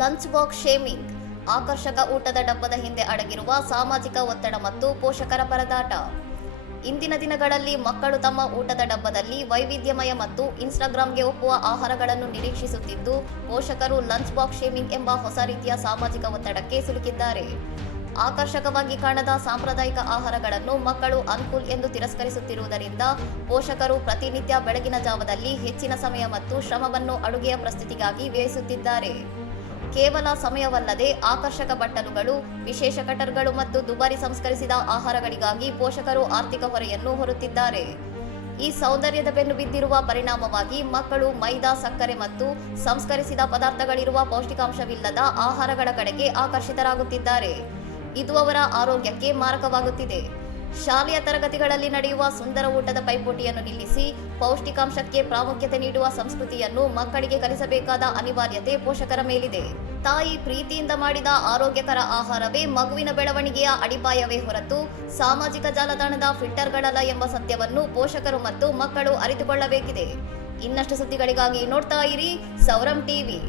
Lunch box shaming, ಆಕರ್ಷಕ ಊಟದ ಡಬ್ಬದ ಹಿಂದೆ ಅಡಗಿರುವ ಸಾಮಾಜಿಕ ಒತ್ತಡ ಮತ್ತು ಪೋಷಕರ ಪರದಾಟ. ಇಂದಿನ ದಿನಗಳಲ್ಲಿ ಮಕ್ಕಳು ತಮ್ಮ ಊಟದ ಡಬ್ಬದಲ್ಲಿ ವೈವಿಧ್ಯಮಯ ಮತ್ತು ಇನ್ಸ್ಟಾಗ್ರಾಂಗೆ ಒಪ್ಪುವ ಆಹಾರಗಳನ್ನು ನಿರೀಕ್ಷಿಸುತ್ತಿದ್ದು, ಪೋಷಕರು ಲಂಚ್ ಬಾಕ್ಸ್ ಶೇಮಿಂಗ್ ಎಂಬ ಹೊಸ ರೀತಿಯ ಸಾಮಾಜಿಕ ಒತ್ತಡಕ್ಕೆ ಸಿಲುಕಿದ್ದಾರೆ. ಆಕರ್ಷಕವಾಗಿ ಕಾಣದ ಸಾಂಪ್ರದಾಯಿಕ ಆಹಾರಗಳನ್ನು ಮಕ್ಕಳು ಅನುಕೂಲ್ ಎಂದು ತಿರಸ್ಕರಿಸುತ್ತಿರುವುದರಿಂದ ಪೋಷಕರು ಪ್ರತಿನಿತ್ಯ ಬೆಳಗಿನ ಜಾವದಲ್ಲಿ ಹೆಚ್ಚಿನ ಸಮಯ ಮತ್ತು ಶ್ರಮವನ್ನು ಅಡುಗೆಯ ಪ್ರಸ್ತುತಿಗಾಗಿ ವ್ಯಯಿಸುತ್ತಿದ್ದಾರೆ. ಕೇವಲ ಸಮಯವಲ್ಲದೆ ಆಕರ್ಷಕ ಬಟ್ಟಲುಗಳು, ವಿಶೇಷ ಕಟರ್ಗಳು ಮತ್ತು ದುಬಾರಿ ಸಂಸ್ಕರಿಸಿದ ಆಹಾರಗಳಿಗಾಗಿ ಪೋಷಕರು ಆರ್ಥಿಕ ಹೊರೆಯನ್ನು ಹೊರುತ್ತಿದ್ದಾರೆ. ಈ ಸೌಂದರ್ಯದ ಬೆನ್ನು ಬಿದ್ದಿರುವ ಪರಿಣಾಮವಾಗಿ ಮಕ್ಕಳು ಮೈದಾ, ಸಕ್ಕರೆ ಮತ್ತು ಸಂಸ್ಕರಿಸಿದ ಪದಾರ್ಥಗಳಿರುವ ಪೌಷ್ಟಿಕಾಂಶವಿಲ್ಲದ ಆಹಾರಗಳ ಕಡೆಗೆ ಆಕರ್ಷಿತರಾಗುತ್ತಿದ್ದಾರೆ. ಇದು ಅವರ ಆರೋಗ್ಯಕ್ಕೆ ಮಾರಕವಾಗುತ್ತಿದೆ. ಶಾಲೆಯ ತರಗತಿಗಳಲ್ಲಿ ನಡೆಯುವ ಸುಂದರ ಊಟದ ಪೈಪೋಟಿಯನ್ನು ನಿಲ್ಲಿಸಿ ಪೌಷ್ಟಿಕಾಂಶಕ್ಕೆ ಪ್ರಾಮುಖ್ಯತೆ ನೀಡುವ ಸಂಸ್ಕೃತಿಯನ್ನು ಮಕ್ಕಳಿಗೆ ಕಲಿಸಬೇಕಾದ ಅನಿವಾರ್ಯತೆ ಪೋಷಕರ ಮೇಲಿದೆ. ತಾಯಿ ಪ್ರೀತಿಯಿಂದ ಮಾಡಿದ ಆರೋಗ್ಯಕರ ಆಹಾರವೇ ಮಗುವಿನ ಬೆಳವಣಿಗೆಯ ಅಡಿಪಾಯವೇ ಹೊರತು ಸಾಮಾಜಿಕ ಜಾಲತಾಣದ ಫಿಲ್ಟರ್ಗಳಲ್ಲ ಎಂಬ ಸತ್ಯವನ್ನು ಪೋಷಕರು ಮತ್ತು ಮಕ್ಕಳು ಅರಿತುಕೊಳ್ಳಬೇಕಿದೆ. ಇನ್ನಷ್ಟು ಸುದ್ದಿಗಳಿಗಾಗಿ ನೋಡ್ತಾ ಇರಿ ಸೌರಂ ಟಿವಿ.